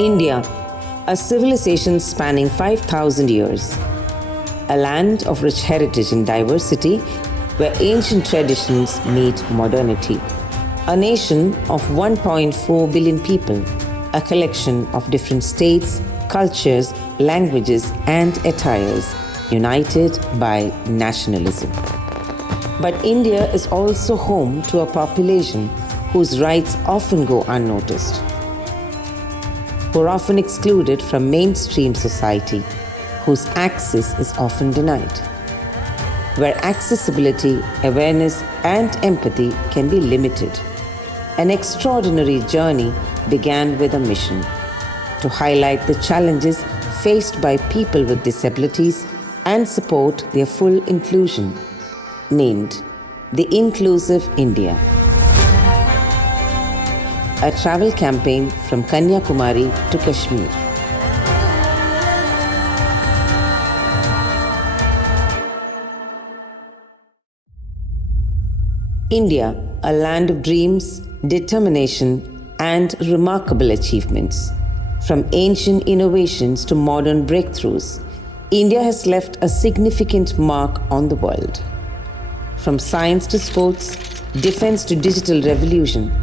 India, a civilization spanning 5,000 years, a land of rich heritage and diversity where ancient traditions meet modernity, a nation of 1.4 billion people, a collection of different states, cultures, languages, and attires, united by nationalism. But India is also home to a population whose rights often go unnoticed, who are often excluded from mainstream society, whose access is often denied, where accessibility, awareness, and empathy can be limited. An extraordinary journey began with a mission to highlight the challenges faced by people with disabilities and support their full inclusion, named the Inclusive India. A travel campaign from Kanyakumari to Kashmir. India, a land of dreams, determination, and remarkable achievements. From ancient innovations to modern breakthroughs, India has left a significant mark on the world. From science to sports, defense to digital revolution,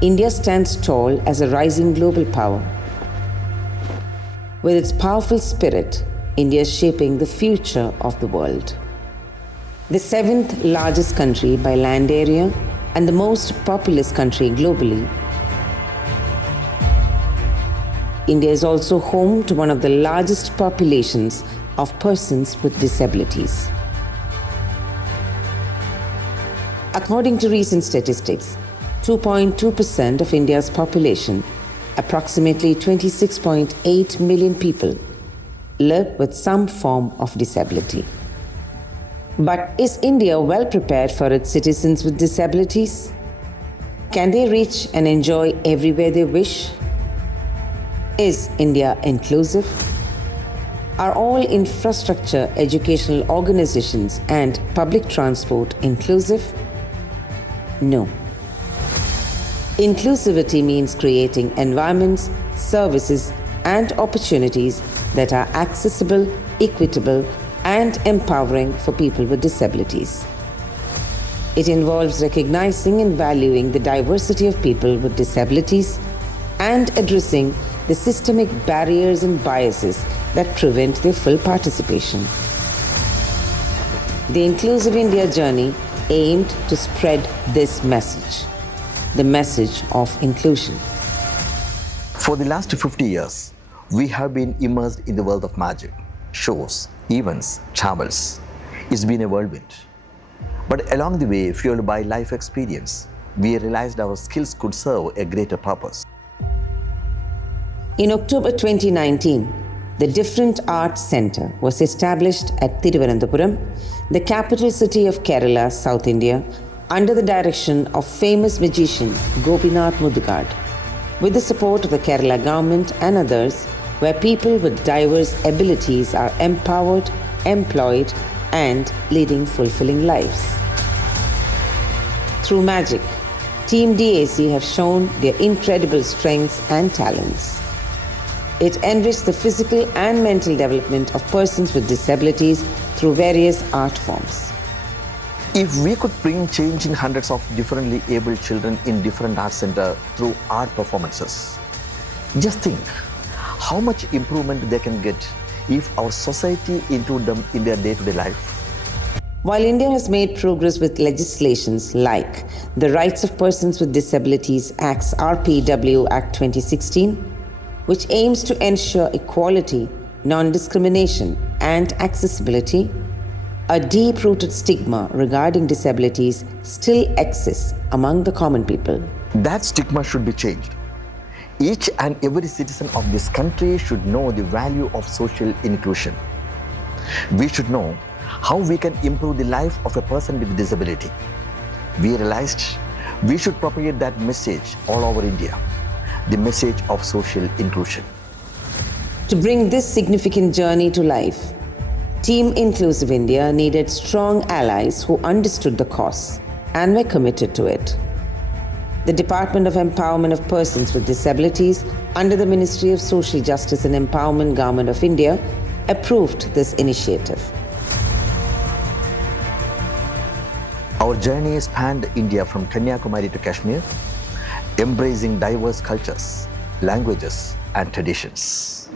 India stands tall as a rising global power. With its powerful spirit, India is shaping the future of the world. The seventh largest country by land area and the most populous country globally, India is also home to one of the largest populations of persons with disabilities. According to recent statistics, 2.2% of India's population, approximately 26.8 million people, live with some form of disability. But is India well prepared for its citizens with disabilities? Can they reach and enjoy everywhere they wish? Is India inclusive? Are all infrastructure, educational organizations, and public transport inclusive? No. Inclusivity means creating environments, services, and opportunities that are accessible, equitable, and empowering for people with disabilities. It involves recognizing and valuing the diversity of people with disabilities and addressing the systemic barriers and biases that prevent their full participation. The Inclusive India journey aimed to spread this message, the message of inclusion. For the last 50 years, we have been immersed in the world of magic, shows, events, travels. It's been a whirlwind. But along the way, fueled by life experience, we realized our skills could serve a greater purpose. In October 2019, the Different Arts Centre was established at Thiruvananthapuram, the capital city of Kerala, South India, under the direction of famous magician Gopinath Mudugad, with the support of the Kerala government and others, where people with diverse abilities are empowered, employed, and leading fulfilling lives. Through magic, Team DAC have shown their incredible strengths and talents. It enriched the physical and mental development of persons with disabilities through various art forms. If we could bring change in hundreds of differently abled children in different art centers through art performances, just think how much improvement they can get if our society include them in their day-to-day life. While India has made progress with legislations like the Rights of Persons with Disabilities Acts RPW Act 2016, which aims to ensure equality, non-discrimination, and accessibility, a deep-rooted stigma regarding disabilities still exists among the common people. That stigma should be changed. Each and every citizen of this country should know the value of social inclusion. We should know how we can improve the life of a person with disability. We realized we should propagate that message all over India, the message of social inclusion. To bring this significant journey to life, Team Inclusive India needed strong allies who understood the cause and were committed to it. The Department of Empowerment of Persons with Disabilities under the Ministry of Social Justice and Empowerment, Government of India, approved this initiative. Our journey spanned India from Kanyakumari to Kashmir, embracing diverse cultures, languages, and traditions.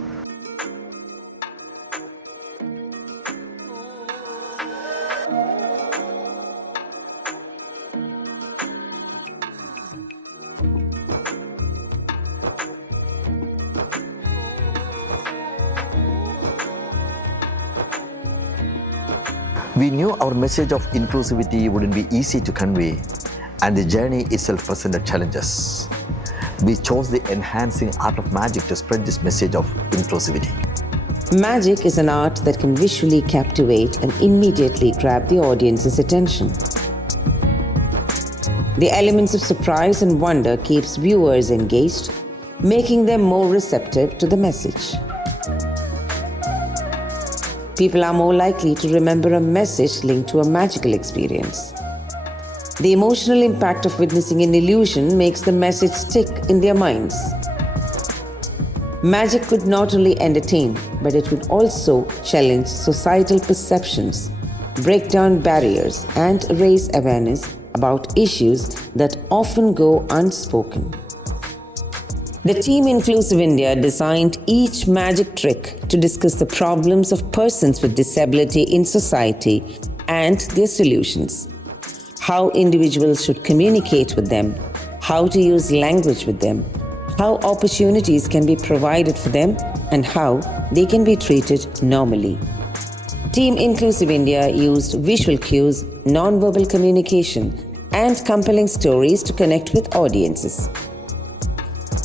We knew our message of inclusivity wouldn't be easy to convey, and the journey itself presented challenges. We chose the enhancing art of magic to spread this message of inclusivity. Magic is an art that can visually captivate and immediately grab the audience's attention. The elements of surprise and wonder keeps viewers engaged, making them more receptive to the message. People are more likely to remember a message linked to a magical experience. The emotional impact of witnessing an illusion makes the message stick in their minds. Magic could not only entertain, but it would also challenge societal perceptions, break down barriers, and raise awareness about issues that often go unspoken. The team Inclusive India designed each magic trick to discuss the problems of persons with disability in society and their solutions. How individuals should communicate with them, how to use language with them, how opportunities can be provided for them, and how they can be treated normally. Team Inclusive India used visual cues, non-verbal communication, and compelling stories to connect with audiences.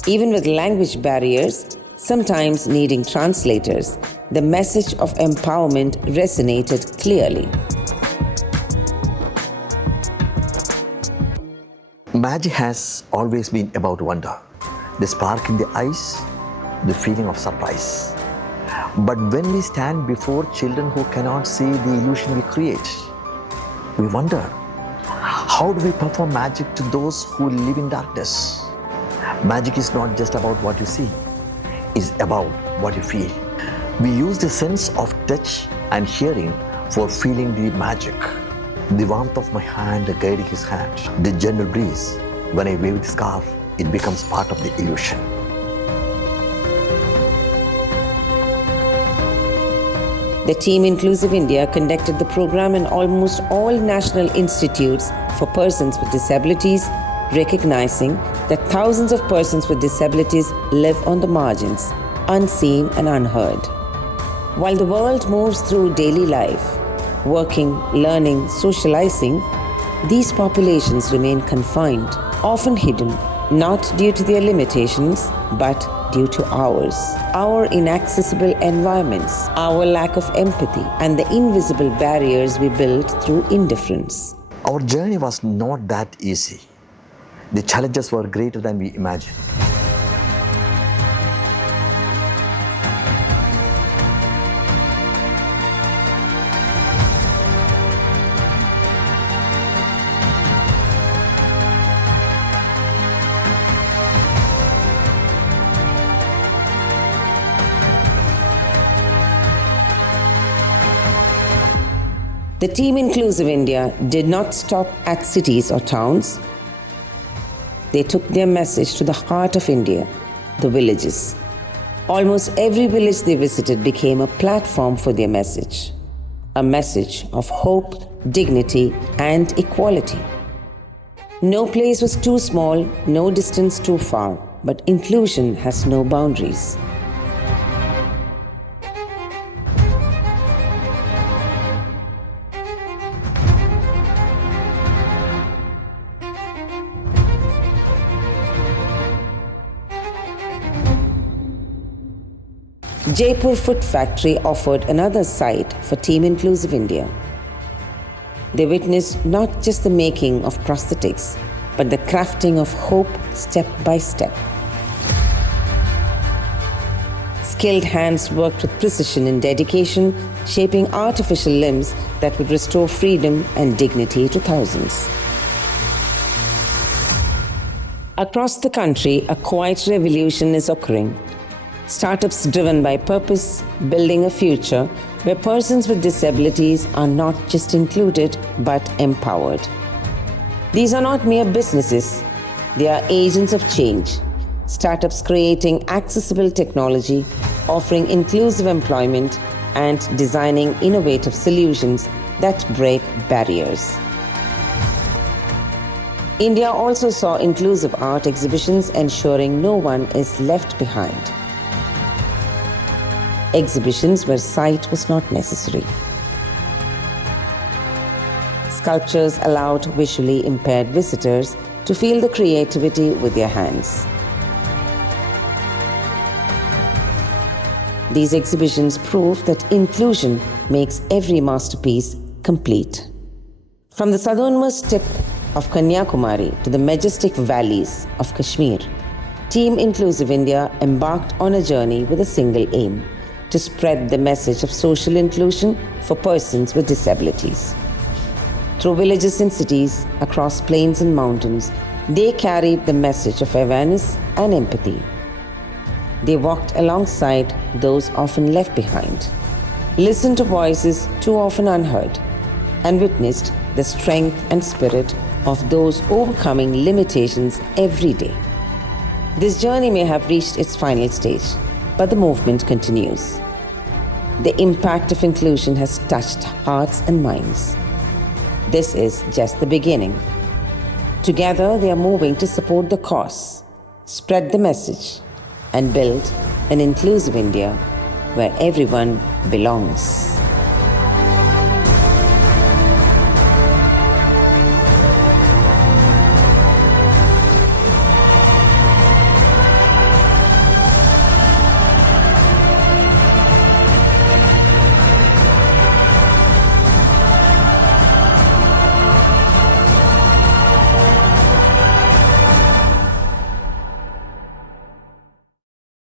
Even with language barriers, sometimes needing translators, the message of empowerment resonated clearly. Magic has always been about wonder, the spark in the eyes, the feeling of surprise. But when we stand before children who cannot see the illusion we create, we wonder, how do we perform magic to those who live in darkness? Magic is not just about what you see, it's about what you feel. We use the sense of touch and hearing for feeling the magic. The warmth of my hand guiding his hand, the gentle breeze. When I wave the scarf, it becomes part of the illusion. The Team Inclusive India conducted the program in almost all national institutes for persons with disabilities, recognizing that thousands of persons with disabilities live on the margins, unseen and unheard. While the world moves through daily life, working, learning, socializing, these populations remain confined, often hidden, not due to their limitations, but due to ours. Our inaccessible environments, our lack of empathy, and the invisible barriers we build through indifference. Our journey was not that easy. The challenges were greater than we imagined. The Team Inclusive India did not stop at cities or towns. They took their message to the heart of India, the villages. Almost every village they visited became a platform for their message, a message of hope, dignity, and equality. No place was too small, no distance too far, but inclusion has no boundaries. Jaipur Foot Factory offered another site for Team Inclusive India. They witnessed not just the making of prosthetics, but the crafting of hope step by step. Skilled hands worked with precision and dedication, shaping artificial limbs that would restore freedom and dignity to thousands. Across the country, a quiet revolution is occurring. Startups driven by purpose, building a future where persons with disabilities are not just included but empowered. These are not mere businesses, they are agents of change. Startups creating accessible technology, offering inclusive employment, and designing innovative solutions that break barriers. India also saw inclusive art exhibitions ensuring no one is left behind. Exhibitions where sight was not necessary. Sculptures allowed visually impaired visitors to feel the creativity with their hands. These exhibitions prove that inclusion makes every masterpiece complete. From the southernmost tip of Kanyakumari to the majestic valleys of Kashmir, Team Inclusive India embarked on a journey with a single aim: to spread the message of social inclusion for persons with disabilities. Through villages and cities, across plains and mountains, they carried the message of awareness and empathy. They walked alongside those often left behind, listened to voices too often unheard, and witnessed the strength and spirit of those overcoming limitations every day. This journey may have reached its final stage, but the movement continues. The impact of inclusion has touched hearts and minds. This is just the beginning. Together, they are moving to support the cause, spread the message, and build an inclusive India where everyone belongs.